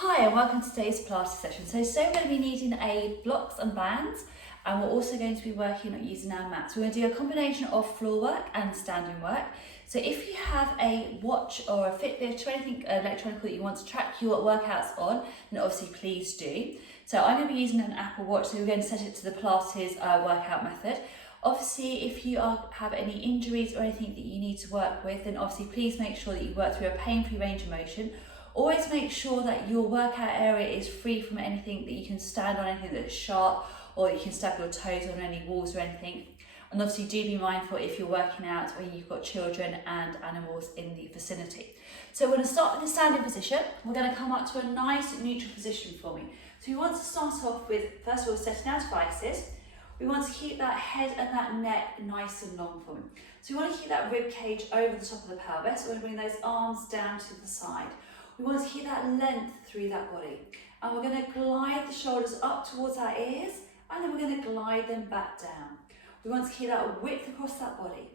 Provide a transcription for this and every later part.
Hi and welcome to today's Pilates session. So today we're going to be needing a blocks and bands, and we're also going to be working on using our mats. We're going to do a combination of floor work and standing work. So if you have a watch or a Fitbit or anything electronic that you want to track your workouts on, then obviously please do. So I'm going to be using an Apple Watch, so we're going to set it to the Pilates workout method. Obviously, if you have any injuries or anything that you need to work with, then obviously please make sure that you work through a pain-free range of motion. Always make sure that your workout area is free from anything that you can stand on, anything that's sharp, or you can stab your toes on any walls or anything. And obviously do be mindful if you're working out when you've got children and animals in the vicinity. So we're going to start with the standing position. We're going to come up to a nice neutral position for me. So we want to start off with, first of all, setting our devices. We want to keep that head and that neck nice and long for me. So we want to keep that rib cage over the top of the pelvis. We're going to bring those arms down to the side. We want to keep that length through that body. And we're going to glide the shoulders up towards our ears, and then we're going to glide them back down. We want to keep that width across that body.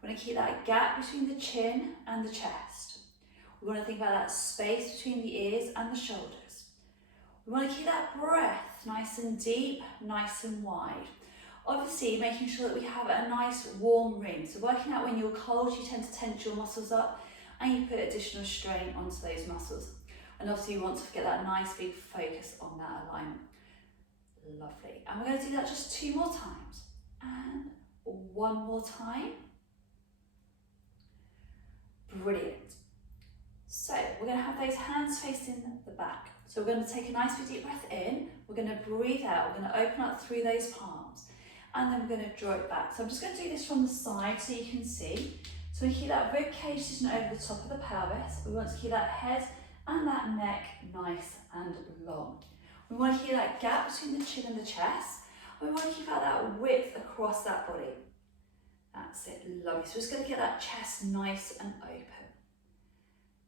We're going to keep that gap between the chin and the chest. We want to think about that space between the ears and the shoulders. We want to keep that breath nice and deep, nice and wide. Obviously, making sure that we have a nice warm ring. So working out when you're cold, you tend to tense your muscles up, and you put additional strain onto those muscles. And obviously you want to get that nice big focus on that alignment. Lovely. And we're going to do that just 2 more times. And 1 more time. Brilliant. So we're going to have those hands facing the back. So we're going to take a nice big deep breath in. We're going to breathe out. We're going to open up through those palms. And then we're going to draw it back. So I'm just going to do this from the side so you can see. So we keep that rib cage sitting over the top of the pelvis. We want to keep that head and that neck nice and long. We want to keep that gap between the chin and the chest. We want to keep out that width across that body. That's it, lovely. So we're just going to get that chest nice and open.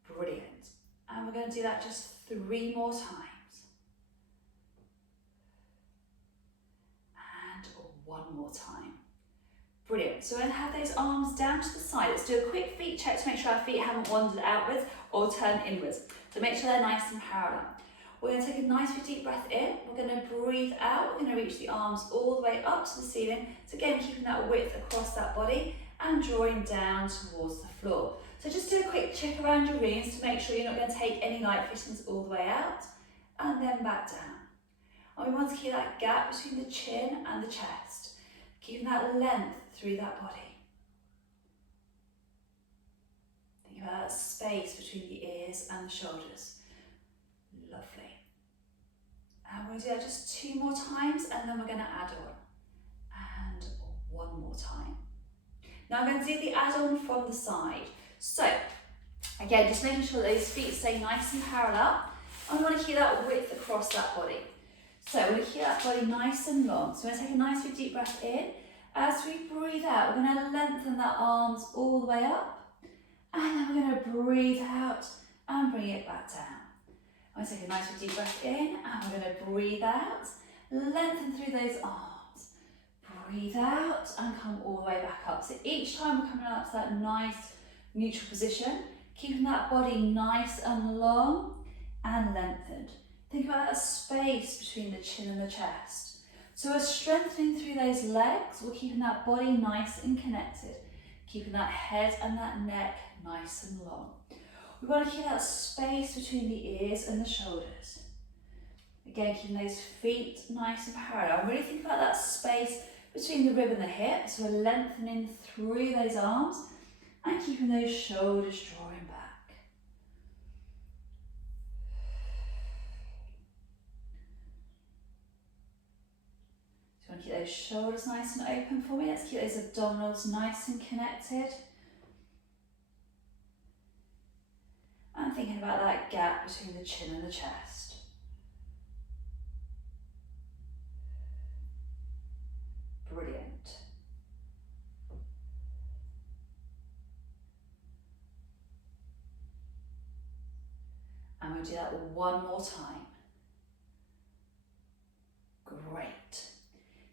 Brilliant. And we're going to do that just 3 more times. And 1 more time. Brilliant. So we're going to have those arms down to the side. Let's do a quick feet check to make sure our feet haven't wandered outwards or turned inwards. So make sure they're nice and parallel. We're going to take a nice deep breath in. We're going to breathe out. We're going to reach the arms all the way up to the ceiling. So again, keeping that width across that body and drawing down towards the floor. So just do a quick check around your rings to make sure you're not going to take any light fittings all the way out, and then back down. And we want to keep that gap between the chin and the chest, keeping that length through that body. Think about that space between the ears and the shoulders. Lovely. And we're going to do that just 2 more times, and then we're going to add on. And 1 more time. Now I'm going to do the add-on from the side. So, again, just making sure that those feet stay nice and parallel. And we want to keep that width across that body. So we're going to keep that body nice and long. So we're going to take a nice big deep breath in. As we breathe out, we're going to lengthen the arms all the way up, and then we're going to breathe out and bring it back down. I'm going to take a nice deep breath in, and we're going to breathe out, lengthen through those arms, breathe out, and come all the way back up. So each time we're coming up to that nice neutral position, keeping that body nice and long and lengthened. Think about that space between the chin and the chest. So we're strengthening through those legs, we're keeping that body nice and connected, keeping that head and that neck nice and long. We want to keep that space between the ears and the shoulders. Again, keeping those feet nice and parallel. Really think about that space between the rib and the hip, so we're lengthening through those arms and keeping those shoulders drawing back. Keep those shoulders nice and open for me. Let's keep those abdominals nice and connected. And thinking about that gap between the chin and the chest. Brilliant. And we'll do that 1 more time. Great.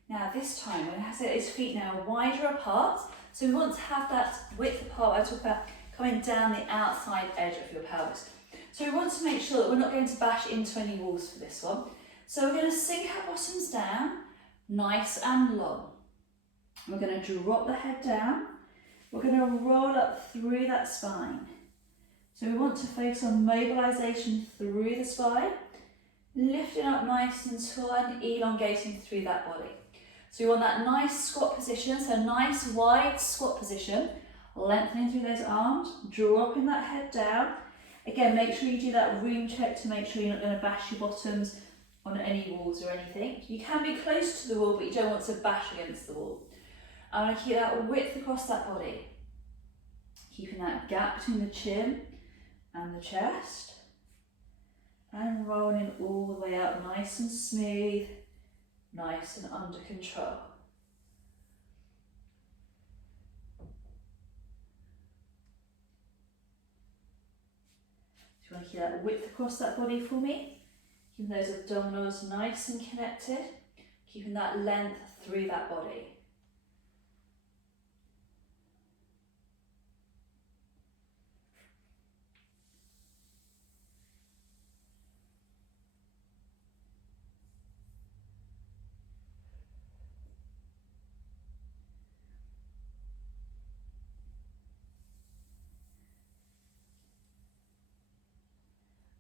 Now this time, we're going to have those feet now wider apart. So we want to have that width apart. I talk about coming down the outside edge of your pelvis. So we want to make sure that we're not going to bash into any walls for this one. So we're going to sink our bottoms down, nice and long. We're going to drop the head down. We're going to roll up through that spine. So we want to focus on mobilisation through the spine, lifting up nice and tall and elongating through that body. So you want that nice squat position, so nice wide squat position, lengthening through those arms, dropping that head down. Again, make sure you do that room check to make sure you're not going to bash your bottoms on any walls or anything. You can be close to the wall, but you don't want to bash against the wall. I want to keep that width across that body, keeping that gap between the chin and the chest, and rolling all the way up nice and smooth, nice and under control. So you want to keep that width across that body for me, keeping those abdominals nice and connected, keeping that length through that body.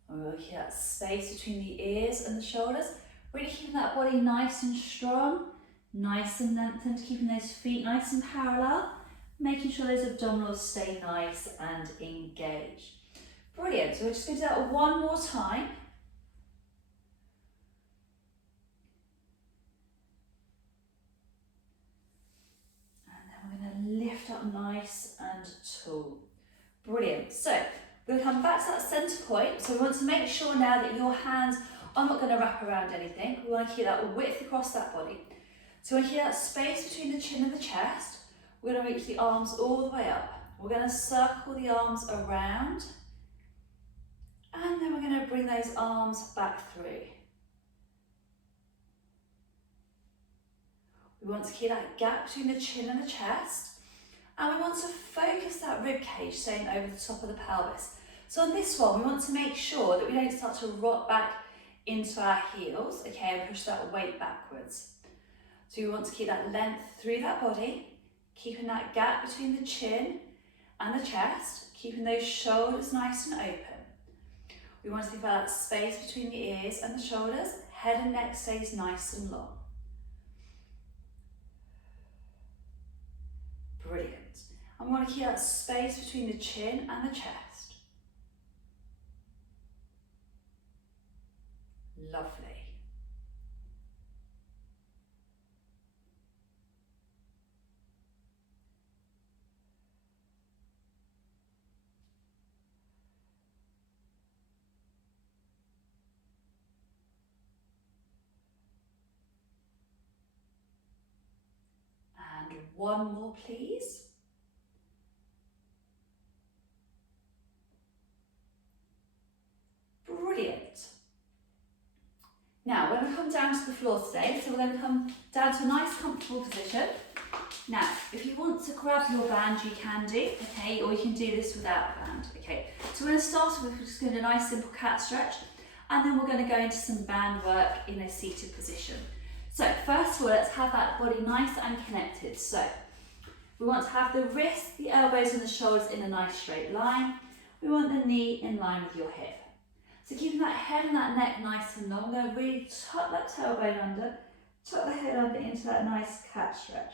We're looking at space between the ears and the shoulders, really keeping that body nice and strong, nice and lengthened, keeping those feet nice and parallel, making sure those abdominals stay nice and engaged. Brilliant, so we're just going to do that one more time. And then we're going to lift up nice and tall. Brilliant, so we're going to come back to that centre point, so we want to make sure now that your hands are not going to wrap around anything. We want to keep that width across that body. So we want to keep that space between the chin and the chest. We're going to reach the arms all the way up. We're going to circle the arms around, and then we're going to bring those arms back through. We want to keep that gap between the chin and the chest. And we want to focus that rib cage staying over the top of the pelvis. So on this one, we want to make sure that we don't start to rock back into our heels, okay, and push that weight backwards. So we want to keep that length through that body, keeping that gap between the chin and the chest, keeping those shoulders nice and open. We want to think about that space between the ears and the shoulders, head and neck stays nice and long. Brilliant. And we want to keep that space between the chin and the chest. Lovely. And one more, please. Brilliant. Now we're going to come down to the floor today, so we're going to come down to a nice comfortable position. Now, if you want to grab your band, you can do, okay, or you can do this without a band, okay. So we're going to start with, we're just going to do a nice simple cat stretch, and then we're going to go into some band work in a seated position. So first of all, let's have that body nice and connected. So we want to have the wrists, the elbows and the shoulders in a nice straight line. We want the knee in line with your hip. So keeping that head and that neck nice and long, we're going to really tuck that tailbone under, tuck the head under into that nice cat stretch.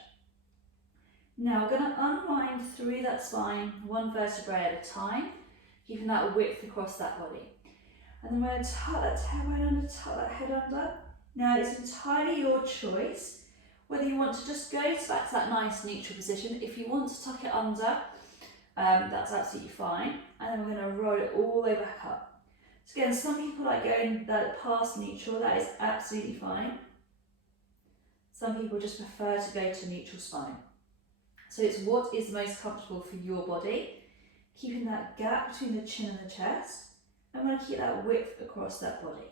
Now we're going to unwind through that spine, one vertebrae at a time, keeping that width across that body. And then we're going to tuck that tailbone under, tuck that head under. Now it's entirely your choice whether you want to just go back to that nice neutral position. If you want to tuck it under, that's absolutely fine. And then we're going to roll it all the way back up. So again, some people like going that past neutral, that is absolutely fine. Some people just prefer to go to neutral spine. So it's what is most comfortable for your body, keeping that gap between the chin and the chest. I'm going to keep that width across that body.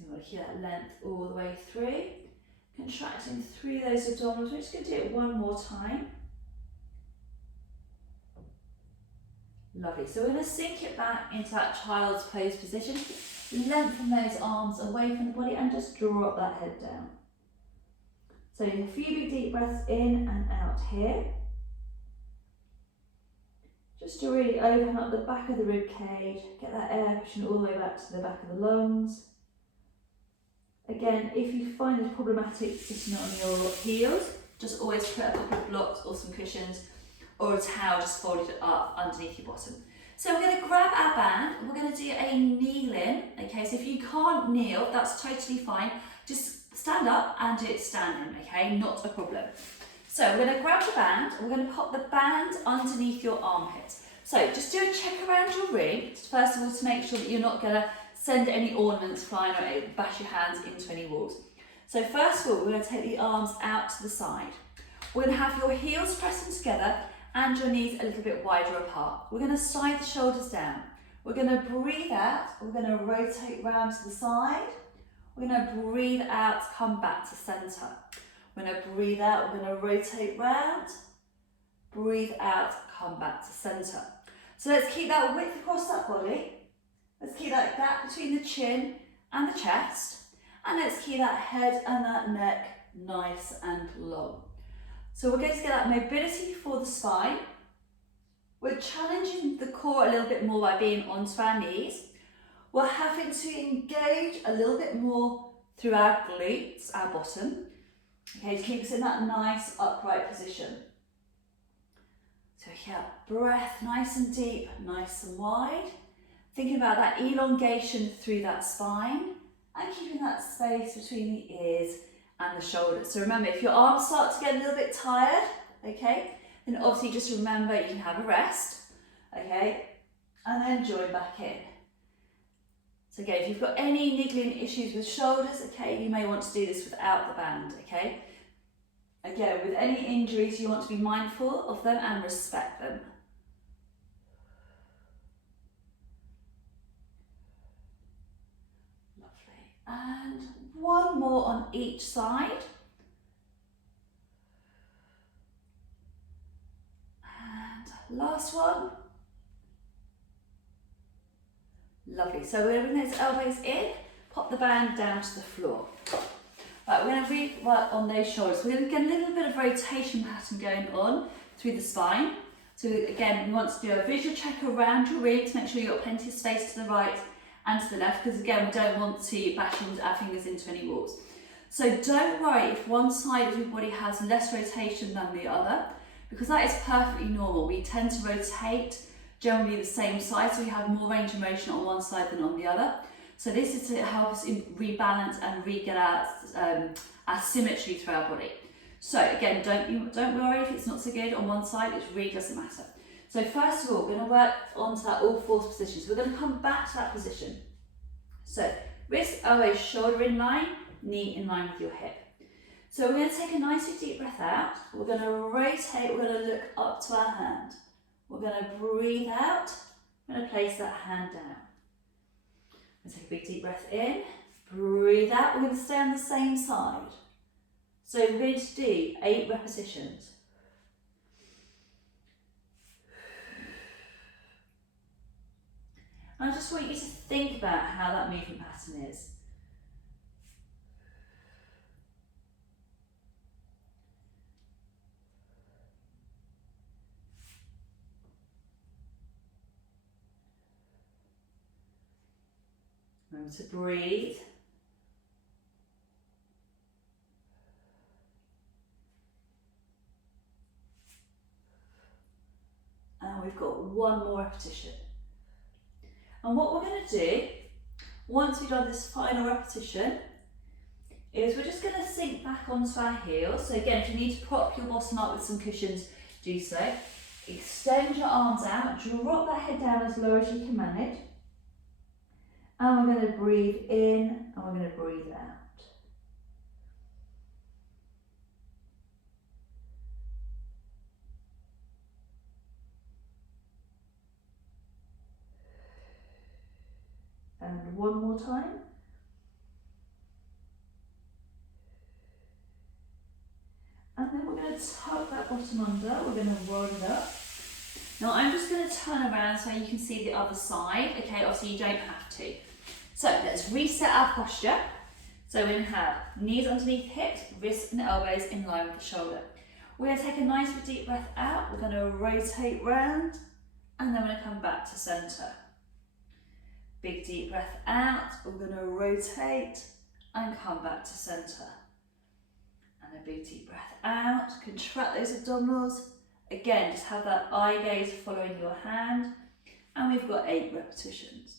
So So you want to keep that length all the way through, contracting through those abdominals. We're just going to do it one more time. Lovely. So we're going to sink it back into that child's pose position. Lengthen those arms away from the body and just drop that head down. So a few big deep breaths in and out here. Just to really open up the back of the rib cage, get that air pushing all the way back to the back of the lungs. Again, if you find it problematic sitting on your heels, just always put a couple of blocks or some cushions or a towel just folded up underneath your bottom. So we're going to grab our band, we're going to do a kneel in, okay, so if you can't kneel, that's totally fine, just stand up and do it standing, okay, not a problem. So we're going to grab the band, we're going to pop the band underneath your armpits. So just do a check around your ring, just first of all to make sure that you're not going to send any ornaments flying or bash your hands into any walls. So first of all, we're going to take the arms out to the side. We're going to have your heels pressing together and your knees a little bit wider apart. We're going to slide the shoulders down. We're going to breathe out. We're going to rotate round to the side. We're going to breathe out, come back to centre. We're going to breathe out. We're going to rotate round. Breathe out, come back to centre. So let's keep that width across that body. Let's keep that gap between the chin and the chest. And let's keep that head and that neck nice and long. So we're going to get that mobility for the spine. We're challenging the core a little bit more by being onto our knees. We're having to engage a little bit more through our glutes, our bottom. Okay, to keep us in that nice upright position. So here, breath nice and deep, nice and wide. Thinking about that elongation through that spine and keeping that space between the ears and the shoulders. So remember, if your arms start to get a little bit tired, okay, then obviously just remember you can have a rest, okay, and then join back in. So again, if you've got any niggling issues with shoulders, okay, you may want to do this without the band, okay. Again, with any injuries, you want to be mindful of them and respect them. Lovely. And one more on each side. And last one. Lovely. So we're going to bring those elbows in, pop the band down to the floor. Right, we're going to really work on those shoulders. We're going to get a little bit of rotation pattern going on through the spine. So again, we want to do a visual check around your ring to make sure you've got plenty of space to the right and to the left, because again, we don't want to bash our fingers into any walls. So don't worry if one side of your body has less rotation than the other, because that is perfectly normal. We tend to rotate generally the same side, so we have more range of motion on one side than on the other. So this is to help us rebalance and re-get our symmetry through our body. So again, don't worry if it's not so good on one side, it really doesn't matter. So first of all, we're going to work onto that all fours position. So we're going to come back to that position. So wrist, elbow, shoulder in line, knee in line with your hip. So we're going to take a nice deep breath out. We're going to rotate, we're going to look up to our hand. We're going to breathe out, we're going to place that hand down. We're going to take a big deep breath in, breathe out, we're going to stay on the same side. So we're going to do 8 repetitions. And I just want you to think about how that movement pattern is. Remember to breathe. And we've got one more repetition. And what we're going to do, once we've done this final repetition, is we're just going to sink back onto our heels. So again, if you need to prop your bottom up with some cushions, do so. Extend your arms out, drop that head down as low as you can manage. And we're going to breathe in and we're going to breathe out. And one more time. going to tuck that bottom under, we're going to roll it up. Now I'm just going to turn around so you can see the other side, okay, obviously you don't have to. So let's reset our posture. So we're going to have knees underneath hips, wrists and elbows in line with the shoulder. We're going to take a nice deep breath out, we're going to rotate round, and then we're going to come back to centre. Big deep breath out, we're going to rotate and come back to centre. And a big deep breath out, contract those abdominals. Again, just have that eye gaze following your hand. And we've got 8 repetitions.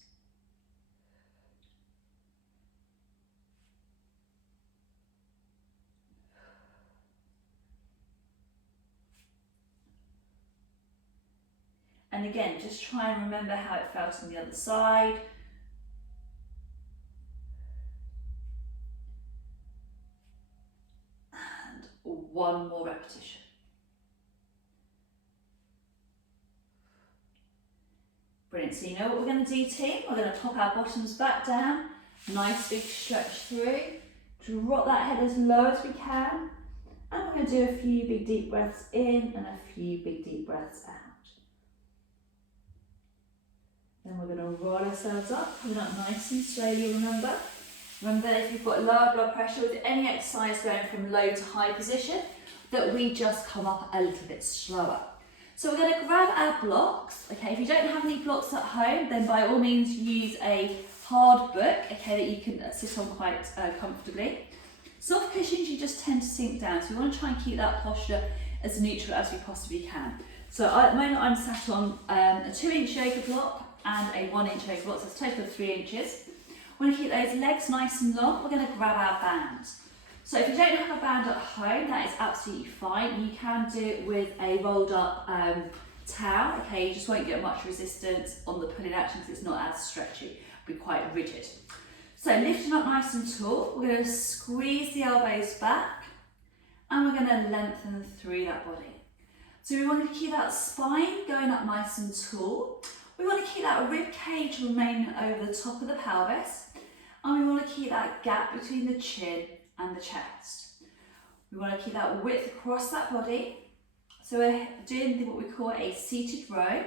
And again, just try and remember how it felt on the other side. And one more repetition. Brilliant, so you know what we're going to do, team? We're going to pop our bottoms back down, nice big stretch through, drop that head as low as we can, and we're going to do a few big deep breaths in and a few big deep breaths out. Then we're going to roll ourselves up, coming up nice and slowly, remember. Remember that if you've got lower blood pressure with any exercise going from low to high position, that we just come up a little bit slower. So we're going to grab our blocks, okay, if you don't have any blocks at home, then by all means use a hard book, okay, that you can sit on quite comfortably. Soft cushions you just tend to sink down, so we want to try and keep that posture as neutral as we possibly can. So at the moment I'm sat on a 2-inch yoga block and a 1-inch yoga block, so it's a total of 3 inches. We want to keep those legs nice and long, we're going to grab our bands. So if you don't have a band at home, that is absolutely fine. You can do it with a rolled up towel, okay, you just won't get much resistance on the pulling action because it's not as stretchy, it'll be quite rigid. So lifting up nice and tall, we're going to squeeze the elbows back and we're going to lengthen through that body. So we want to keep that spine going up nice and tall. We want to keep that rib cage remaining over the top of the pelvis, and we want to keep that gap between the chin and the chest. We want to keep that width across that body. So we're doing what we call a seated row.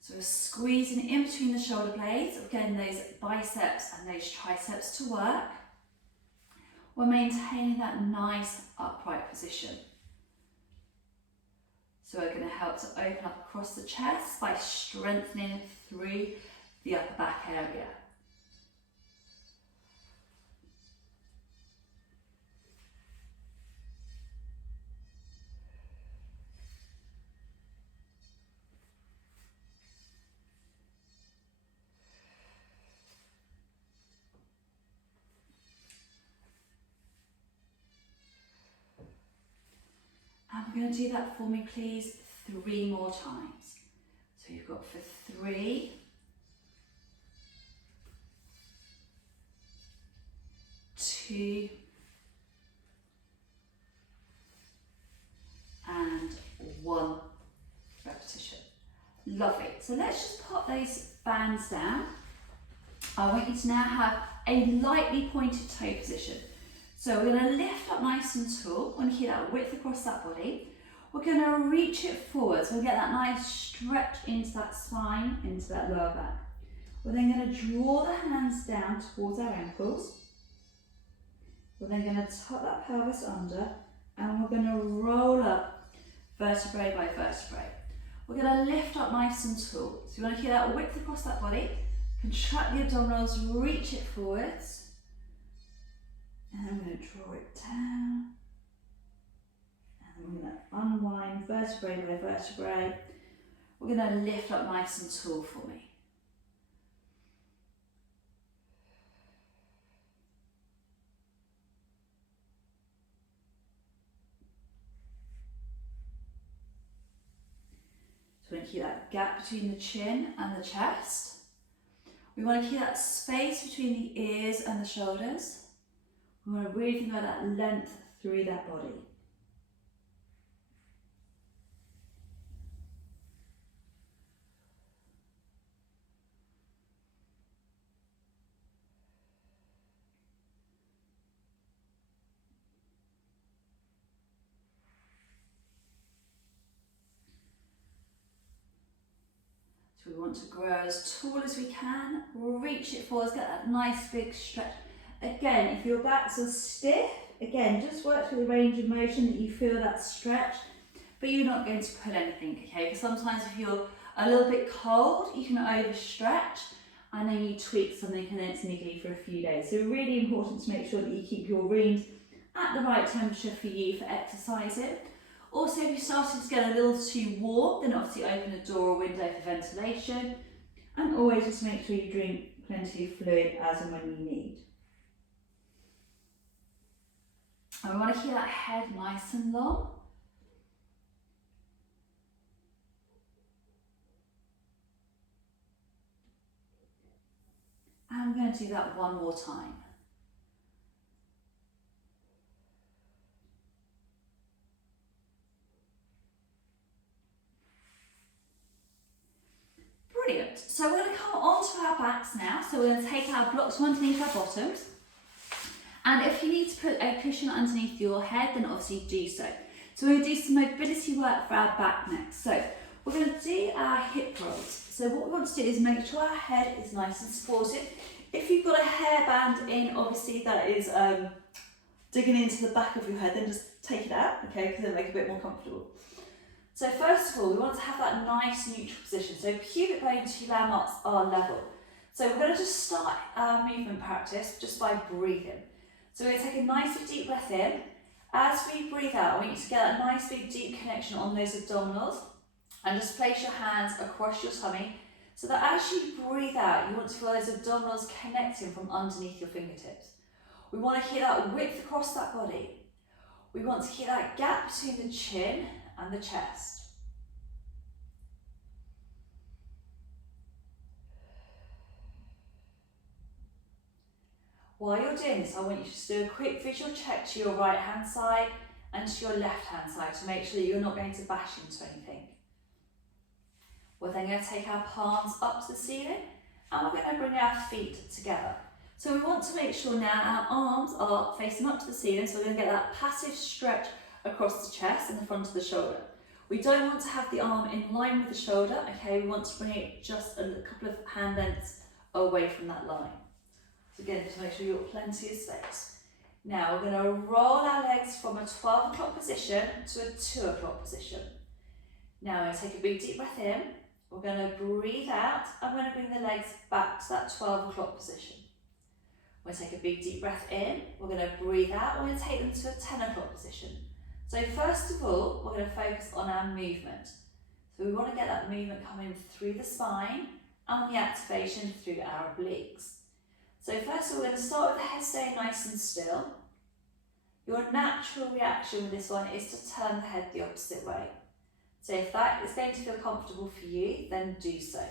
So we're squeezing in between the shoulder blades, getting those biceps and those triceps to work. We're maintaining that nice upright position. So we're going to help to open up across the chest by strengthening through the upper back area. And we're going to do that for me, please, 3 more times. So you've got for 3, 2, and 1 repetition. Lovely. So let's just pop those bands down. I want you to now have a lightly pointed toe position. So we're going to lift up nice and tall. We're going to keep that width across that body. We're going to reach it forward. So we'll get that nice stretch into that spine, into that lower back. We're then going to draw the hands down towards our ankles. We're then going to tuck that pelvis under, and we're going to roll up vertebrae by vertebrae. We're going to lift up nice and tall. So you want to keep that width across that body. Contract the abdominals, reach it forwards. And then we're going to draw it down. And then we're going to unwind vertebrae by vertebrae. We're going to lift up nice and tall for me. So we're going to keep that gap between the chin and the chest. We want to keep that space between the ears and the shoulders. We want to really think about that length through that body. So we want to grow as tall as we can, reach it forwards, get that nice big stretch. Again, if your backs are stiff, again, just work through the range of motion that you feel that stretch, but you're not going to pull anything, okay? Because sometimes if you're a little bit cold, you can overstretch, and then you tweak something and then it's niggly for a few days. So really important to make sure that you keep your rooms at the right temperature for you for exercising. Also, if you're starting to get a little too warm, then obviously open a door or window for ventilation, and always just make sure you drink plenty of fluid as and when you need. And we want to keep that head nice and long. And we're going to do that one more time. Brilliant. So we're going to come onto our backs now. So we're going to take our blocks from underneath our bottoms. And if you need to put a cushion underneath your head, then obviously do so. So we're going to do some mobility work for our back next. So we're going to do our hip rolls. So what we want to do is make sure our head is nice and supported. If you've got a hairband in, obviously that is digging into the back of your head, then just take it out, okay, because it'll make it a bit more comfortable. So first of all, we want to have that nice neutral position. So pubic bone to landmarks are level. So we're going to just start our movement practice just by breathing. So we're going to take a nice deep breath in. As we breathe out, I want you to get a nice big deep connection on those abdominals, and just place your hands across your tummy so that as you breathe out, you want to feel those abdominals connecting from underneath your fingertips. We want to keep that width across that body. We want to keep that gap between the chin and the chest. While you're doing this, I want you to just do a quick visual check to your right hand side and to your left hand side to make sure that you're not going to bash into anything. We're then going to take our palms up to the ceiling and we're going to bring our feet together. So we want to make sure now our arms are facing up to the ceiling, so we're going to get that passive stretch across the chest and the front of the shoulder. We don't want to have the arm in line with the shoulder, okay, we want to bring it just a couple of hand lengths away from that line. So again, just make sure you've got plenty of space. Now we're going to roll our legs from a 12 o'clock position to a 2 o'clock position. Now we're going to take a big deep breath in, we're going to breathe out, and we're going to bring the legs back to that 12 o'clock position. We're going to take a big deep breath in, we're going to breathe out, we're going to take them to a 10 o'clock position. So first of all, we're going to focus on our movement. So we want to get that movement coming through the spine and the activation through our obliques. So first of all, we're going to start with the head staying nice and still. Your natural reaction with this one is to turn the head the opposite way. So if that is going to feel comfortable for you, then do so.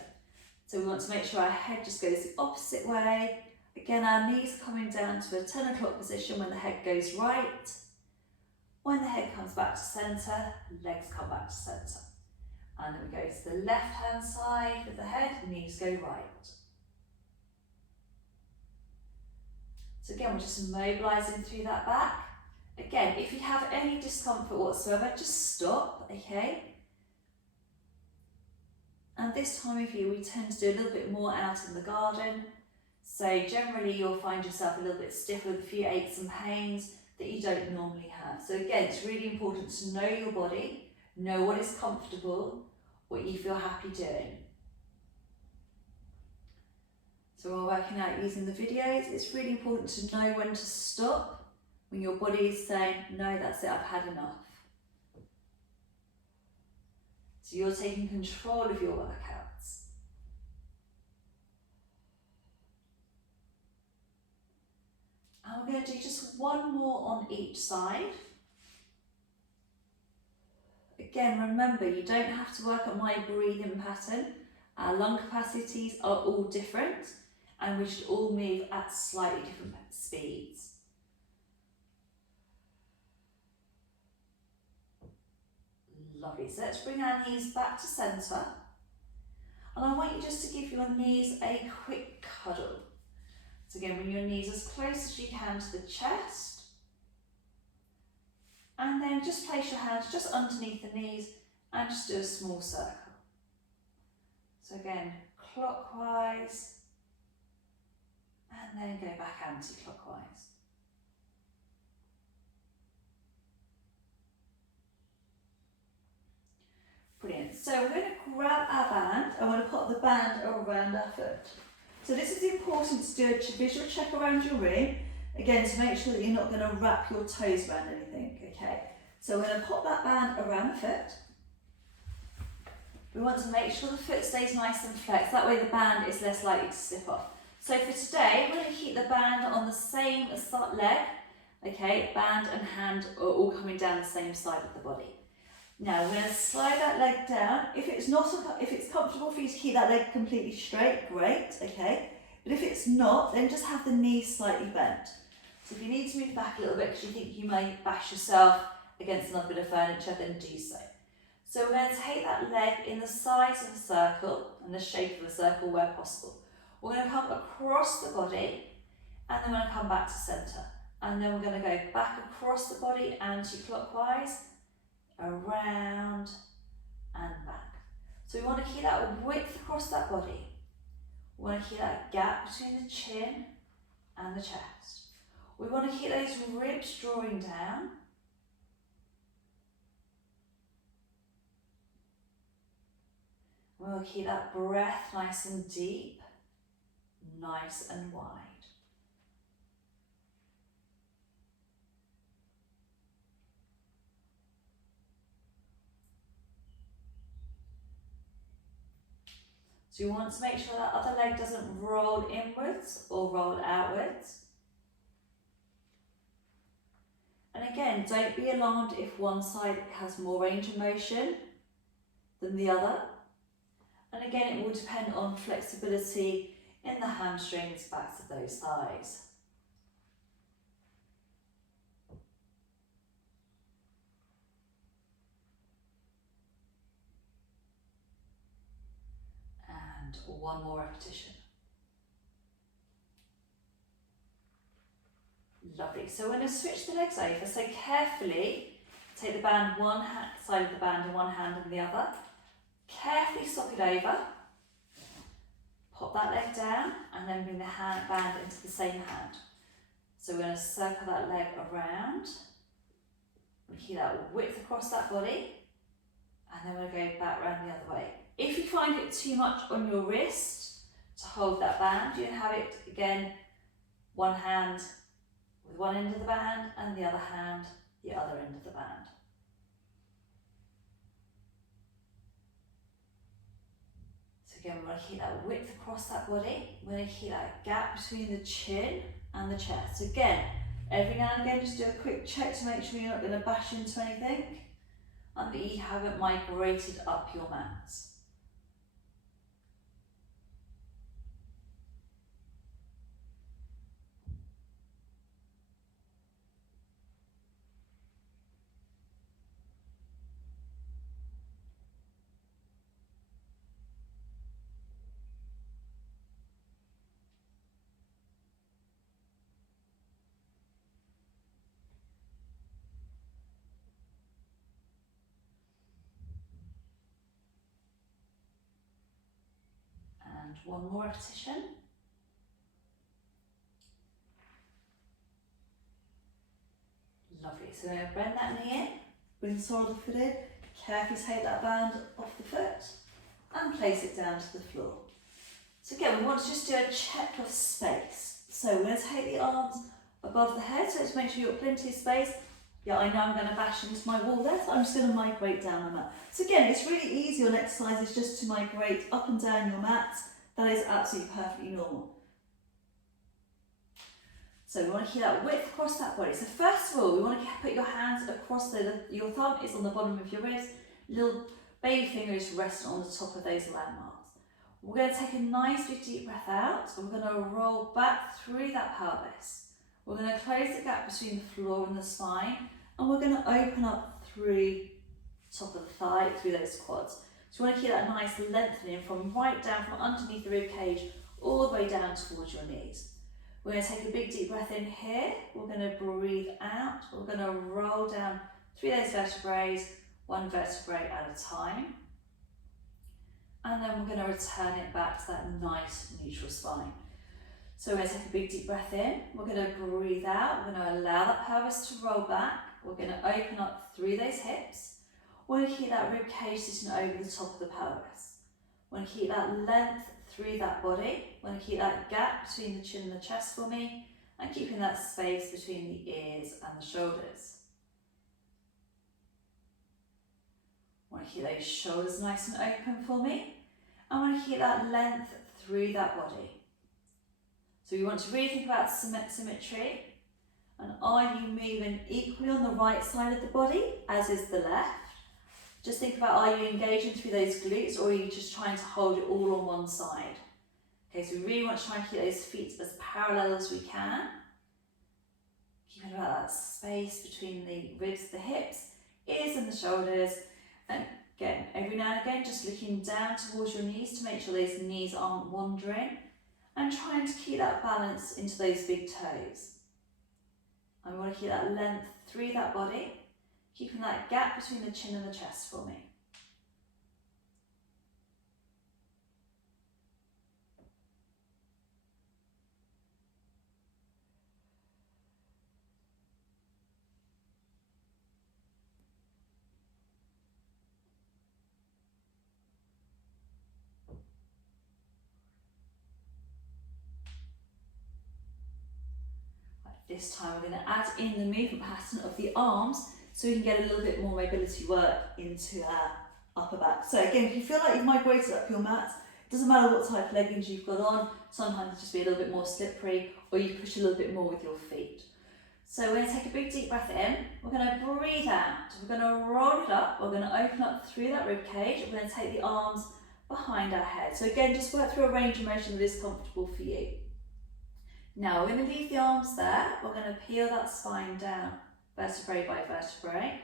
So we want to make sure our head just goes the opposite way. Again, our knees are coming down to a 10 o'clock position when the head goes right. When the head comes back to centre, legs come back to centre. And then we go to the left hand side with the head, knees go right. So again, we're just mobilising through that back. Again, if you have any discomfort whatsoever, just stop, okay? And this time of year, we tend to do a little bit more out in the garden. So generally, you'll find yourself a little bit stiff with a few aches and pains that you don't normally have. So again, it's really important to know your body, know what is comfortable, what you feel happy doing. So while working out using the videos, it's really important to know when to stop, when your body is saying, no, that's it, I've had enough. So you're taking control of your workouts. And we're going to do just one more on each side. Again, remember, you don't have to work at my breathing pattern. Our lung capacities are all different, and we should all move at slightly different speeds. Lovely, so let's bring our knees back to centre. And I want you just to give your knees a quick cuddle. So again, bring your knees as close as you can to the chest. And then just place your hands just underneath the knees and just do a small circle. So So again, clockwise, and then go back anti-clockwise. Brilliant. So we're going to grab our band and we're going to put the band around our foot. So this is important to do a visual check around your room, again to make sure that you're not going to wrap your toes around anything, okay? So we're going to pop that band around the foot. We want to make sure the foot stays nice and flexed, that way the band is less likely to slip off. So for today, we're going to keep the band on the same leg, okay? Band and hand are all coming down the same side of the body. Now we're going to slide that leg down. If it's comfortable for you to keep that leg completely straight, great, okay? But if it's not, then just have the knees slightly bent. So if you need to move back a little bit because you think you may bash yourself against another bit of furniture, then do so. So we're going to take that leg in the size of a circle and the shape of a circle where possible. We're going to come across the body and then we're going to come back to centre. And then we're going to go back across the body anti-clockwise, around and back. So we want to keep that width across that body. We want to keep that gap between the chin and the chest. We want to keep those ribs drawing down. We want to keep that breath nice and deep, nice and wide. So you want to make sure that other leg doesn't roll inwards or roll outwards. And again, don't be alarmed if one side has more range of motion than the other. And again, it will depend on flexibility in the hamstrings, backs of those thighs. One more repetition. Lovely. So we're going to switch the legs over. So carefully take the band one side of the band in one hand and the other. Carefully swap it over. Pop that leg down and then bring the band into the same hand. So we're going to circle that leg around. We keep that width across that body. And then we're going to go back round the other way. If you find it too much on your wrist to hold that band, you can have it again, one hand with one end of the band and the other hand, the other end of the band. So again, we're going to keep that width across that body. We're going to keep that gap between the chin and the chest. So again, every now and again, just do a quick check to make sure you're not going to bash into anything and that you haven't migrated up your mats. And one more repetition. Lovely. So we're going to bend that knee in, bring the sole of the foot in, carefully take that band off the foot and place it down to the floor. So again, we want to just do a check of space. So we're going to take the arms above the head, so to make sure you've got plenty of space. Yeah, I know I'm going to bash into my wall there, so I'm just going to migrate down the mat. So again, it's really easy on exercises just to migrate up and down your mats. That is absolutely perfectly normal. So we want to keep that width across that body. So first of all, we want to put your hands across your thumb is on the bottom of your wrist, little baby finger is resting on the top of those landmarks. We're going to take a nice big deep breath out and we're going to roll back through that pelvis. We're going to close the gap between the floor and the spine and we're going to open up through top of the thigh, through those quads. So you want to keep that nice lengthening from right down from underneath the rib cage all the way down towards your knees. We're going to take a big deep breath in here. We're going to breathe out. We're going to roll down through those vertebrae, one vertebrae at a time. and then we're going to return it back to that nice neutral spine. So we're going to take a big deep breath in, we're going to breathe out, we're going to allow that pelvis to roll back, we're going to open up through those hips, we're going to keep that rib cage sitting over the top of the pelvis. We're going to keep that length through that body, we're going to keep that gap between the chin and the chest for me, and keeping that space between the ears and the shoulders. I want to keep those shoulders nice and open for me. I want to keep that length through that body. So you want to really think about symmetry. And are you moving equally on the right side of the body, as is the left? Just think about, are you engaging through those glutes, or are you just trying to hold it all on one side? Okay, so we really want to try and keep those feet as parallel as we can. Keeping about that space between the ribs, the hips, ears and the shoulders. And again, every now and again, just looking down towards your knees to make sure those knees aren't wandering, and trying to keep that balance into those big toes. And we want to keep that length through that body, keeping that gap between the chin and the chest for me. This time we're going to add in the movement pattern of the arms so we can get a little bit more mobility work into our upper back. So again, if you feel like you've migrated up your mat, it doesn't matter what type of leggings you've got on, sometimes just be a little bit more slippery, or you push a little bit more with your feet. So we're going to take a big deep breath in, we're going to breathe out, we're going to roll it up, we're going to open up through that rib cage, we're going to take the arms behind our head. So again, just work through a range of motion that is comfortable for you. Now we're going to leave the arms there, we're going to peel that spine down, vertebrae by vertebrae.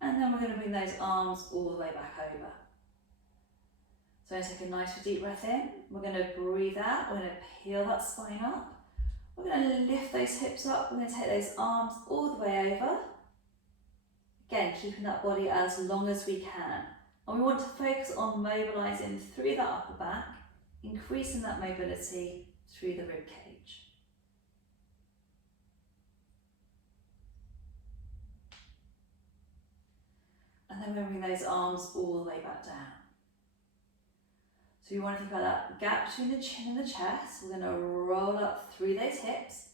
And then we're going to bring those arms all the way back over. So I'm going to take a nice deep breath in, we're going to breathe out, we're going to peel that spine up, we're going to lift those hips up, we're going to take those arms all the way over. Again, keeping that body as long as we can. And we want to focus on mobilising through that upper back, increasing that mobility through the rib cage. And then we're going to bring those arms all the way back down. So you want to think about that gap between the chin and the chest. We're going to roll up through those hips,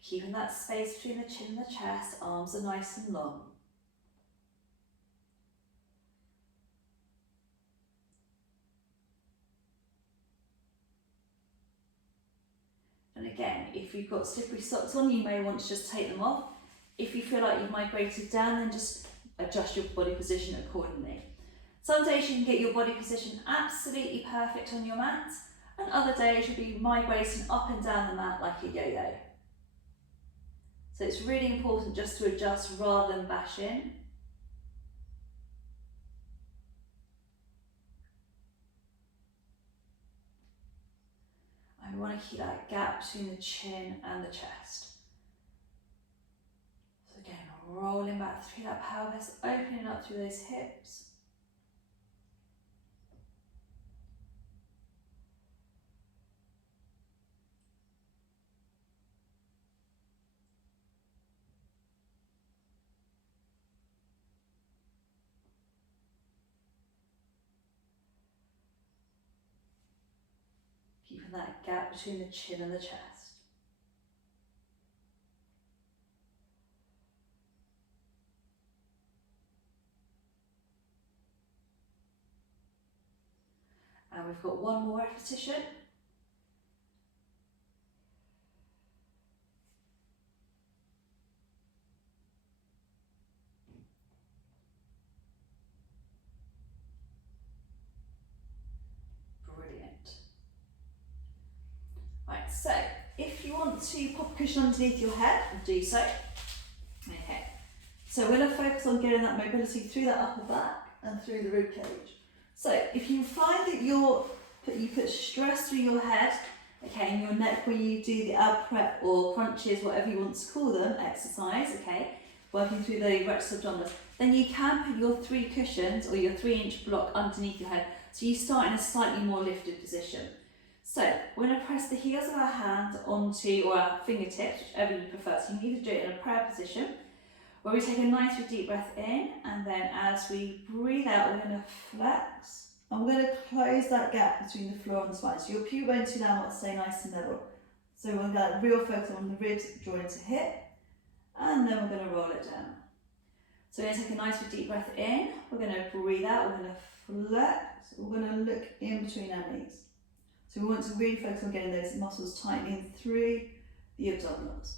keeping that space between the chin and the chest. Arms are nice and long. And again, if you've got slippery socks on, you may want to just take them off. If you feel like you've migrated down, then just adjust your body position accordingly. Some days you can get your body position absolutely perfect on your mat, and other days you'll be migrating up and down the mat like a yo-yo. So it's really important just to adjust rather than bash in. And we want to keep that gap between the chin and the chest. So again, rolling back through that pelvis, opening up through those hips. Keeping that gap between the chin and the chest. And we've got one more repetition. Brilliant. Right, so if you want to pop a cushion underneath your head, do so. Okay. So we're going to focus on getting that mobility through that upper back and through the rib cage. So if you find that you put stress through your head, okay, and your neck when you do the ab prep or crunches, whatever you want to call them, exercise, okay, working through the rectus abdominis. Then you can put your 3 cushions or your 3-inch block underneath your head. So you start in a slightly more lifted position. So we're going to press the heels of our hands onto, or our fingertips, whichever you prefer. So you can either do it in a prayer position, where we take a nice deep breath in, and then as we breathe out, we're going to flex. And we're going to close that gap between the floor and the spine. So your pubic bone to now want to stay nice and level. So we're going to get real focus on the ribs, joint to hip, and then we're going to roll it down. So we're going to take a nice deep breath in, we're going to breathe out, we're going to flex, we're going to look in between our knees. So we want to really focus on getting those muscles tightening through the abdominals.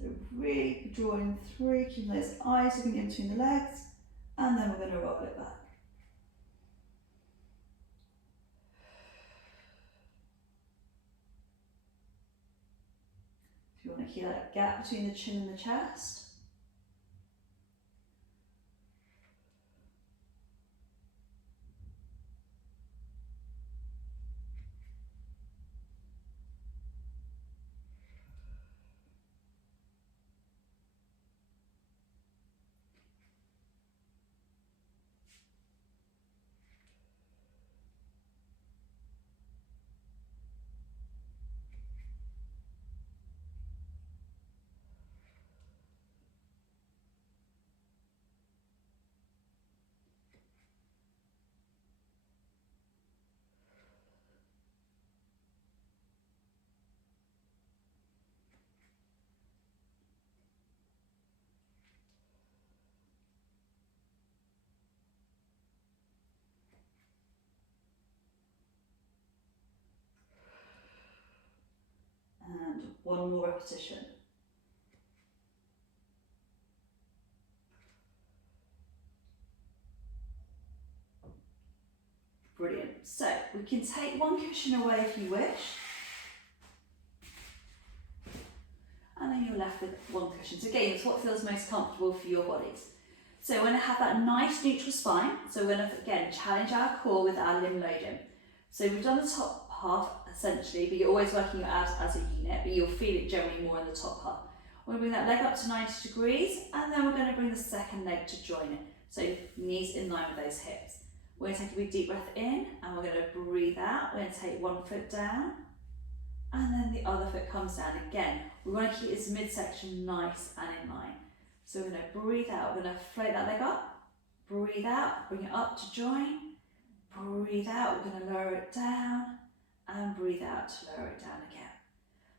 So really drawing through, keeping those eyes looking in between the legs, and then we're going to roll it back. If you want to keep that gap between the chin and the chest. And one more repetition. Brilliant. So we can take one cushion away if you wish. And then you're left with one cushion. So again, it's what feels most comfortable for your bodies. So we're going to have that nice neutral spine. So we're going to, again, challenge our core with our limb loading. So we've done the top half essentially, but you're always working your abs as a unit, but you'll feel it generally more in the top half. We're going to bring that leg up to 90 degrees, and then we're going to bring the second leg to join it. So knees in line with those hips. We're going to take a big deep breath in, and we're going to breathe out. We're going to take one foot down, and then the other foot comes down. Again, we want to keep this midsection nice and in line. So we're going to breathe out. We're going to float that leg up. Breathe out, bring it up to join. Breathe out, we're going to lower it down, and breathe out to lower it down again.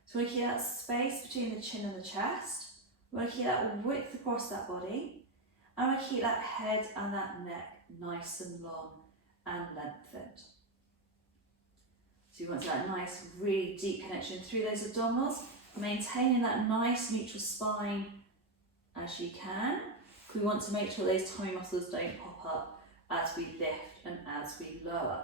So we're going to keep that space between the chin and the chest. We're going to keep that width across that body, and we're going to keep that head and that neck nice and long and lengthened. So you want that nice, really deep connection through those abdominals, maintaining that nice neutral spine as you can. We want to make sure those tummy muscles don't pop up as we lift and as we lower.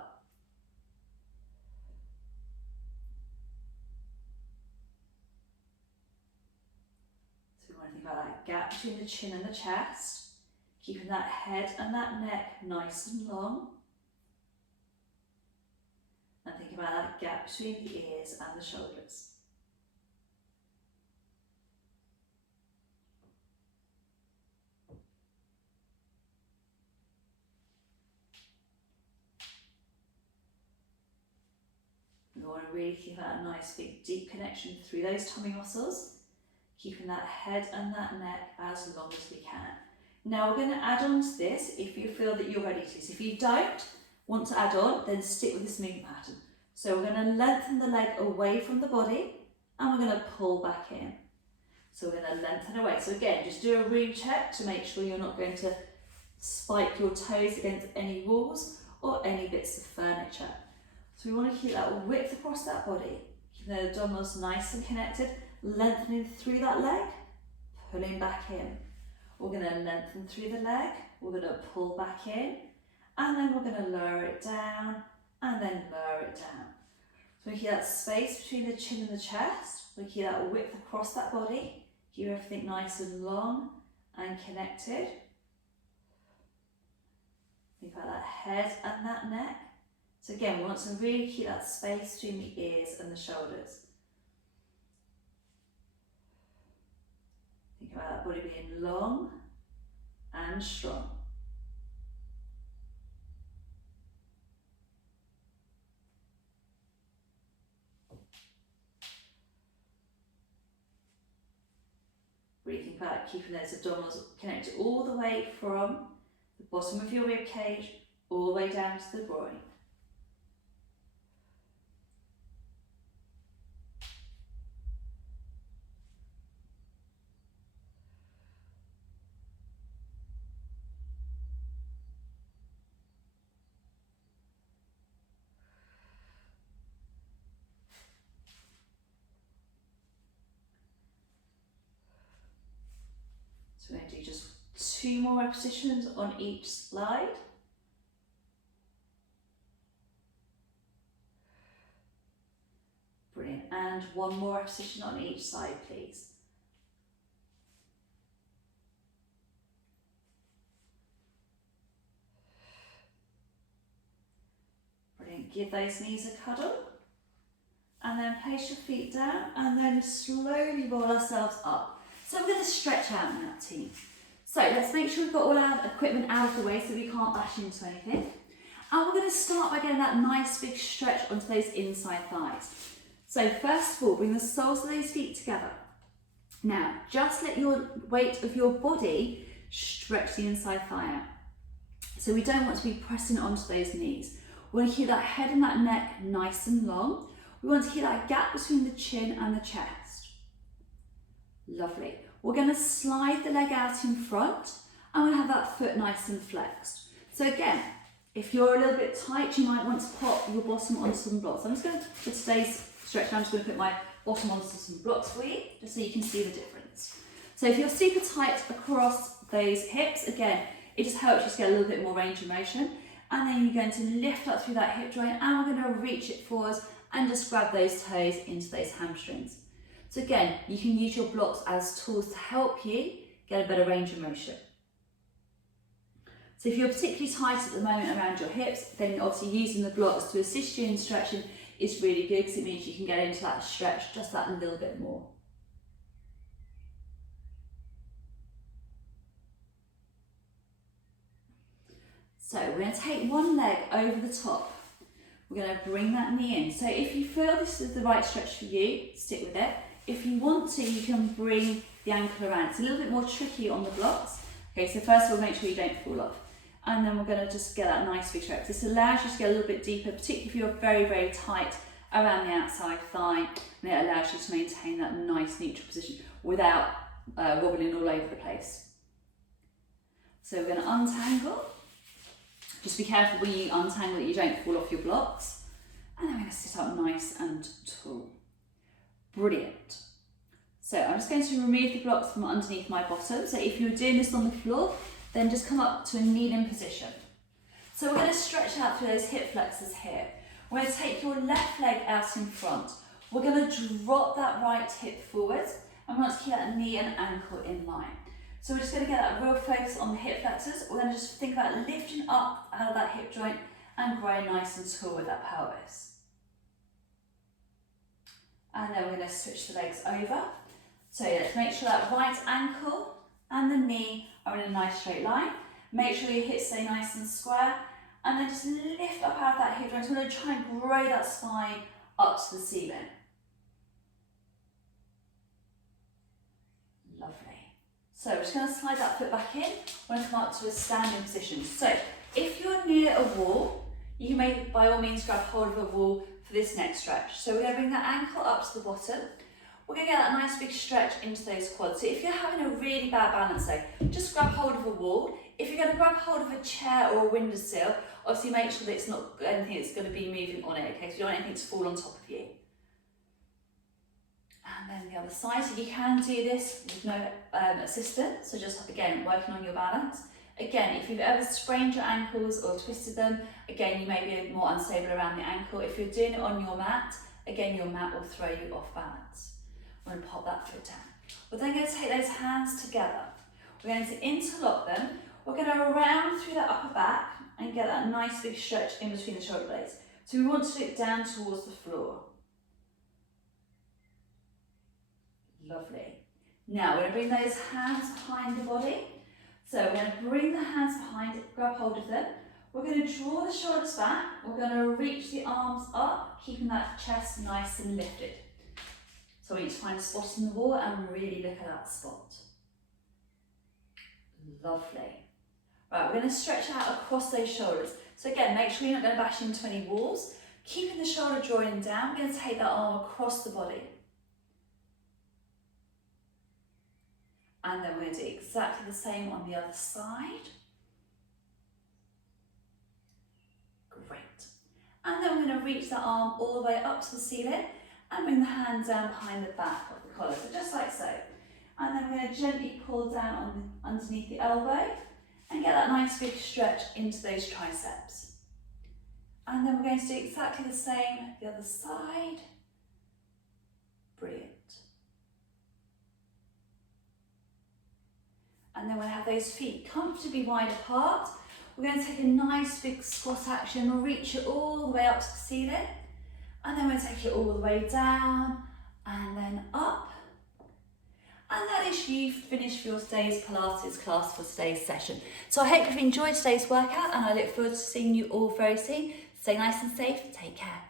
So we want to think about that gap between the chin and the chest, keeping that head and that neck nice and long. And think about that gap between the ears and the shoulders. We want to really keep that nice big deep connection through those tummy muscles, keeping that head and that neck as long as we can. Now we're going to add on to this if you feel that you're ready to. So if you don't want to add on, then stick with this movement pattern. So we're going to lengthen the leg away from the body, and we're going to pull back in. So we're going to lengthen away. So again, just do a room check to make sure you're not going to spike your toes against any walls or any bits of furniture. So we want to keep that width across that body, keeping the abdominals nice and connected, lengthening through that leg, pulling back in. We're going to lengthen through the leg, we're going to pull back in, and then we're going to lower it down, and then lower it down. So we keep that space between the chin and the chest, we keep that width across that body, keep everything nice and long and connected. Think about that head and that neck. So again, we want to really keep that space between the ears and the shoulders. Think about that body being long and strong. Breathing back, keeping those abdominals connected all the way from the bottom of your rib cage all the way down to the groin. So we're going to do just 2 more repetitions on each slide. Brilliant. And 1 more repetition on each side, please. Brilliant. Give those knees a cuddle. And then place your feet down and then slowly roll ourselves up. So we're going to stretch out now, team. So let's make sure we've got all our equipment out of the way so we can't bash into anything. And we're going to start by getting that nice big stretch onto those inside thighs. So first of all, bring the soles of those feet together. Now, just let your weight of your body stretch the inside thigh out. So we don't want to be pressing onto those knees. We want to keep that head and that neck nice and long. We want to keep that gap between the chin and the chest. Lovely. We're going to slide the leg out in front and we'll have that foot nice and flexed. So again, if you're a little bit tight, you might want to pop your bottom onto some blocks. I'm just going to, for today's stretch, I'm just going to put my bottom onto some blocks for you, just so you can see the difference. So if you're super tight across those hips, again, it just helps you to get a little bit more range of motion. And then you're going to lift up through that hip joint and we're going to reach it forwards and just grab those toes into those hamstrings. So again, you can use your blocks as tools to help you get a better range of motion. So if you're particularly tight at the moment around your hips, then obviously using the blocks to assist you in stretching is really good because it means you can get into that stretch just that little bit more. So we're going to take one leg over the top. We're going to bring that knee in. So if you feel this is the right stretch for you, stick with it. If you want to, you can bring the ankle around. It's a little bit more tricky on the blocks. Okay, so first of all, make sure you don't fall off. And then we're going to just get that nice big stretch. This allows you to get a little bit deeper, particularly if you're very, very tight around the outside thigh, and it allows you to maintain that nice neutral position without wobbling all over the place. So we're going to untangle. Just be careful when you untangle that you don't fall off your blocks. And then we're going to sit up nice and tall. Brilliant. So I'm just going to remove the blocks from underneath my bottom. So if you're doing this on the floor, then just come up to a kneeling position. So we're going to stretch out through those hip flexors here. We're going to take your left leg out in front. We're going to drop that right hip forward and we want to keep that knee and ankle in line. So we're just going to get that real focus on the hip flexors. We're going to just think about lifting up out of that hip joint and growing nice and tall with that pelvis. And then we're going to switch the legs over. So let's make sure that right ankle and the knee are in a nice straight line. Make sure your hips stay nice and square. And then just lift up out of that hip joint. So we're going to try and grow that spine up to the ceiling. Lovely. So we're just going to slide that foot back in. We're going to come up to a standing position. So if you're near a wall, you may by all means grab hold of a wall for this next stretch. So we're going to bring that ankle up to the bottom. We're going to get that nice big stretch into those quads. So if you're having a really bad balance though, just grab hold of a wall. If you're going to grab hold of a chair or a windowsill, obviously make sure that it's not anything that's going to be moving on it, okay? So you don't want anything to fall on top of you. And then the other side, so you can do this with no assistance, so just again working on your balance. Again, if you've ever sprained your ankles or twisted them, again you may be more unstable around the ankle. If you're doing it on your mat, again your mat will throw you off balance. We're going to pop that foot down. We're then going to take those hands together. We're going to interlock them. We're going to round through that upper back and get that nice big stretch in between the shoulder blades. So we want to look down towards the floor. Lovely. Now we're going to bring those hands behind the body. So we're going to bring the hands behind it, grab hold of them. We're going to draw the shoulders back. We're going to reach the arms up, keeping that chest nice and lifted. So we need to find a spot in the wall and really look at that spot. Lovely. Right, we're going to stretch out across those shoulders. So again, make sure you're not going to bash into any walls. Keeping the shoulder joining down, we're going to take that arm across the body. And then we're going to do exactly the same on the other side. Great. And then we're going to reach that arm all the way up to the ceiling and bring the hand down behind the back of the collar, so just like so. And then we're going to gently pull down underneath the elbow and get that nice big stretch into those triceps. And then we're going to do exactly the same the other side. Brilliant. And then we'll have those feet comfortably wide apart. We're going to take a nice big squat action, reach it all the way up to the ceiling. And then we'll take it all the way down and then up. And that is you finished your today's Pilates class for today's session. So I hope you've enjoyed today's workout and I look forward to seeing you all very soon. Stay nice and safe. Take care.